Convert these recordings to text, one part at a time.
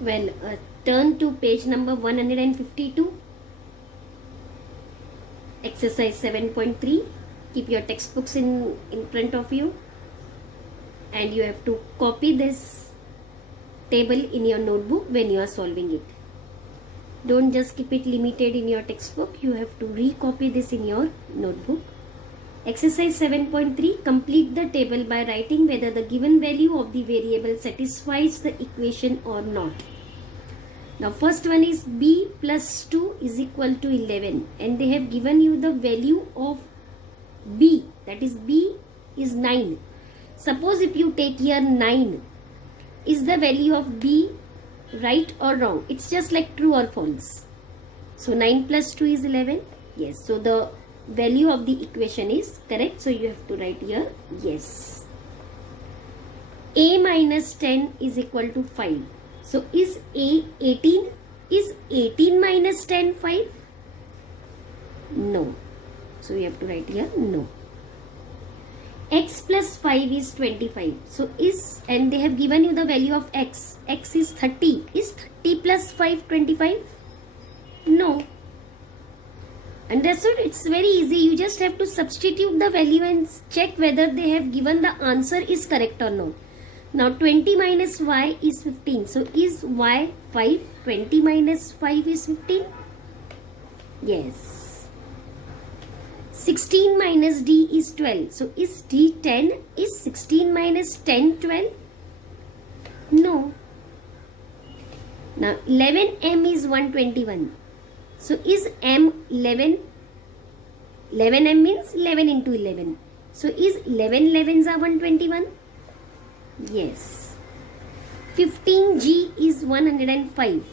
Well, turn to page number 152, exercise 7.3. Keep your textbooks in front of you, and you have to copy this table in your notebook when you are solving it. Don't just keep it limited in your textbook, you have to recopy this in your notebook. Exercise 7.3, complete the table by writing whether the given value of the variable satisfies the equation or not. Now first one is b plus 2 is equal to 11, and they have given you the value of b, that is b is 9. Suppose if you take here 9, is the value of b right or wrong? It's just like true or false. So 9 plus 2 is 11. Yes, so the value of the equation is correct, so you have to write here yes. A minus 10 is equal to 5. So is A 18? Is 18 minus 10 5? No. So you have to write here no. X plus 5 is 25. So is, and they have given you the value of x. X is 30. Is 30 plus 5 25? No. Understood? It's very easy. You just have to substitute the value and check whether they have given the answer is correct or not. Now 20 minus y is 15. So is y 5? 20 minus 5 is 15? Yes. 16 minus d is 12. So is d 10? Is 16 minus 10 12? No. Now 11m is 121. So is m 11? 11m means 11 into 11. So is 11 11s are 121? Yes. 15g is 105.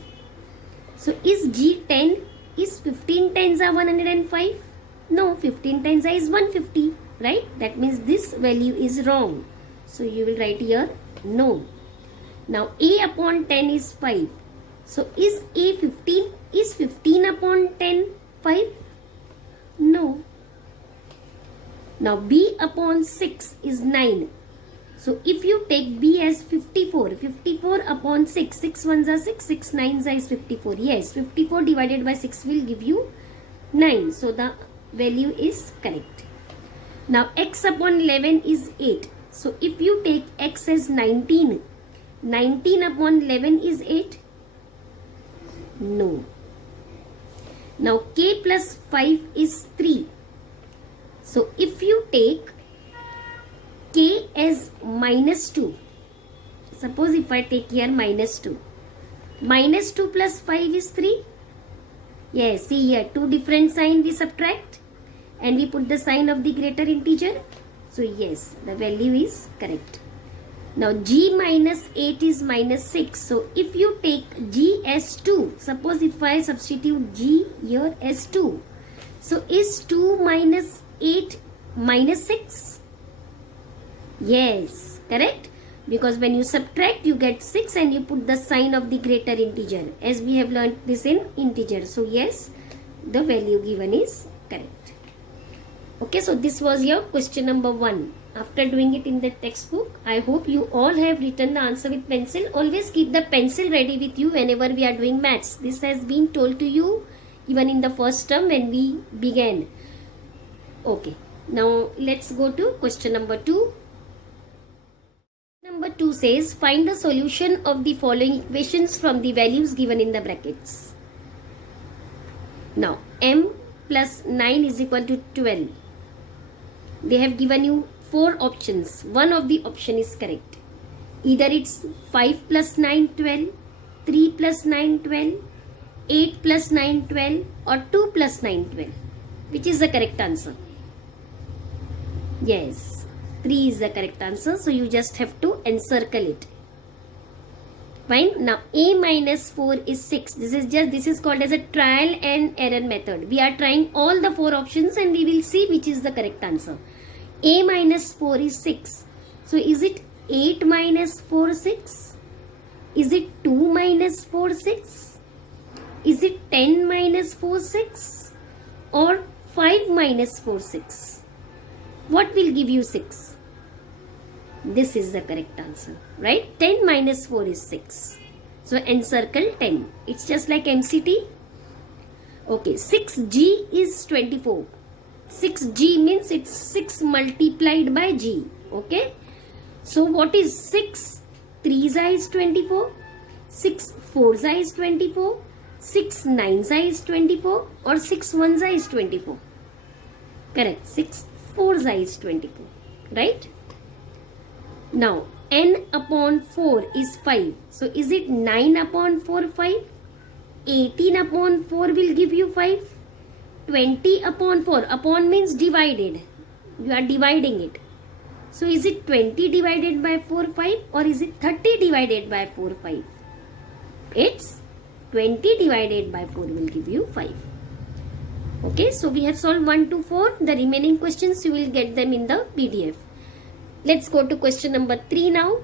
So is g 10? Is 15 tens are 105? No, 15 tens is 150, right? That means this value is wrong. So you will write here no. Now a upon 10 is 5. So is a 15? Is 15 upon 10 5? No. Now b upon 6 is 9. So if you take b as 54, 54 upon 6, 6 ones are 6, 6 nines is 54. Yes, 54 divided by 6 will give you 9. So the value is correct. Now x upon 11 is 8. So if you take x as 19, 19 upon 11 is 8? No. Now k plus 5 is 3. So if you take k as minus 2, suppose if I take here minus 2, minus 2 plus 5 is 3. Yes, see here, two different signs we subtract and we put the sign of the greater integer. So yes, the value is correct. Now g minus 8 is minus 6. So if you take g as 2, suppose if I substitute g here as 2. So is 2 minus 8 minus 6? Yes, correct. Because when you subtract you get 6 and you put the sign of the greater integer, as we have learnt this in integer. So yes, the value given is correct. Okay, so this was your question number 1. After doing it in the textbook, I hope you all have written the answer with pencil. Always keep the pencil ready with you whenever we are doing maths. This has been told to you even in the first term when we began. Okay, now let's go to question number 2. Number 2 says, find the solution of the following equations from the values given in the brackets. Now, m plus 9 is equal to 12. They have given you 4 options. One of the option is correct. Either it's 5 plus 9, 12, 3 plus 9, 12, 8 plus 9, 12 or 2 plus 9, 12. Which is the correct answer? Yes, 3 is the correct answer. So you just have to encircle it. Fine. Now a minus 4 is 6. This is called as a trial and error method. We are trying all the 4 options and we will see which is the correct answer. A minus 4 is 6. So is it 8 minus 4 6? Is it 2 minus 4 6? Is it 10 minus 4 6? Or 5 minus 4 6? What will give you 6? This is the correct answer, right? 10 minus 4 is 6. So encircle 10. It's just like MCT. Okay, 6G is 24. 6G means it's 6 multiplied by G. Okay. So what is 6? 3 is 24. 6 4 is 24. 6 9 is 24. Or 6 1 is 24. Correct. 6 4 is 24. Right. Now n upon 4 is 5. So is it 9 upon 4 5? 18 upon 4 will give you 5. 20 upon 4. Upon means divided. You are dividing it. So is it 20 divided by 4 5 or is it 30 divided by 4 5? It's 20 divided by 4 will give you 5. Okay, so we have solved 1 to 4. The remaining questions you will get them in the PDF. Let's go to question number 3 now.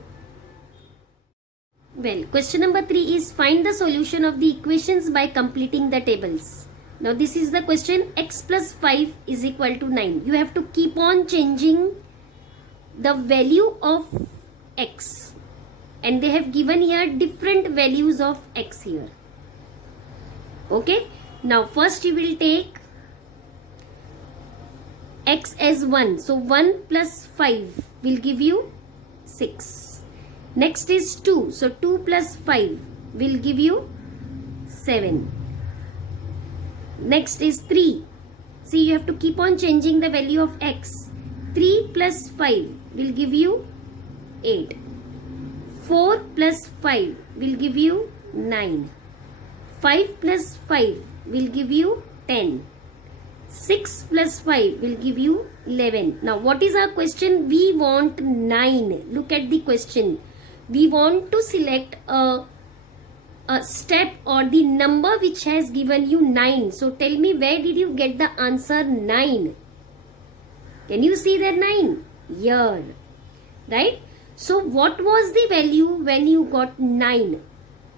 Well, question number 3 is find the solution of the equations by completing the tables. Now this is the question. X plus 5 is equal to 9. You have to keep on changing the value of X. And they have given here different values of X here. Okay. Now first you will take X as 1. So 1 plus 5 will give you 6. Next is 2. So 2 plus 5 will give you 7. Next is 3. See, you have to keep on changing the value of X. 3 plus 5 will give you 8. 4 plus 5 will give you 9. 5 plus 5 will give you 10. 6 plus 5 will give you 11. Now what is our question? We want 9. Look at the question. We want to select a step or the number which has given you 9. So tell me, where did you get the answer 9? Can you see that 9? Here. Right? So what was the value when you got 9?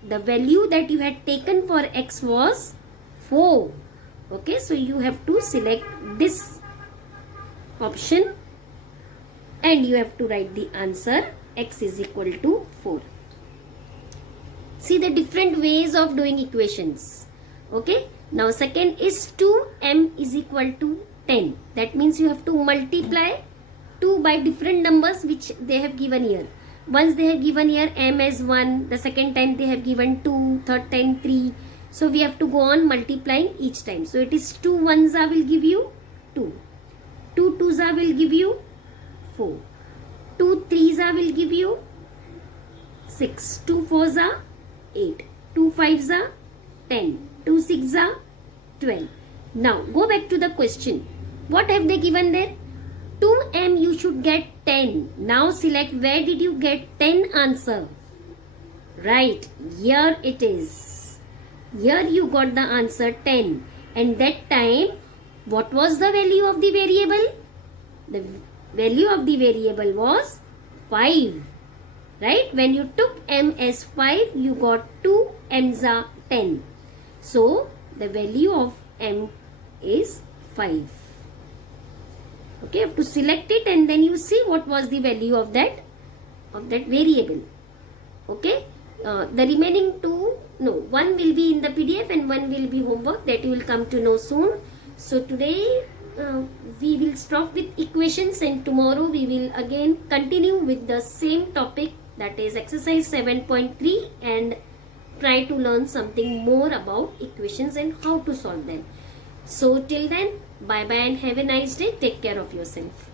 The value that you had taken for X was 4. Okay, so you have to select this option and you have to write the answer. X is equal to 4. See the different ways of doing equations. Okay. Now second is 2m is equal to 10. That means you have to multiply 2 by different numbers which they have given here. Once they have given here m as 1. The second time they have given 2. Third time 3. So we have to go on multiplying each time. So it is 2 1s will give you 2. 2 2s will give you 4. 2 3s will give you 6. 2 4s are 8. 2 5s are 10. 2 6s are 12. Now go back to the question. What have they given there? 2m you should get 10. Now select where did you get 10 answer. Right. Here it is. Here you got the answer 10. And that time what was the value of the variable? The value of the variable was 5. Right? When you took m as 5, you got 2 m's are 10. So, the value of m is 5. Okay, you have to select it and then you see what was the value of that variable. Okay? The remaining one will be in the PDF and one will be homework that you will come to know soon. So, today we will stop with equations and tomorrow we will again continue with the same topic, that is exercise 7.3, and try to learn something more about equations and how to solve them. So till then, bye bye and have a nice day. Take care of yourself.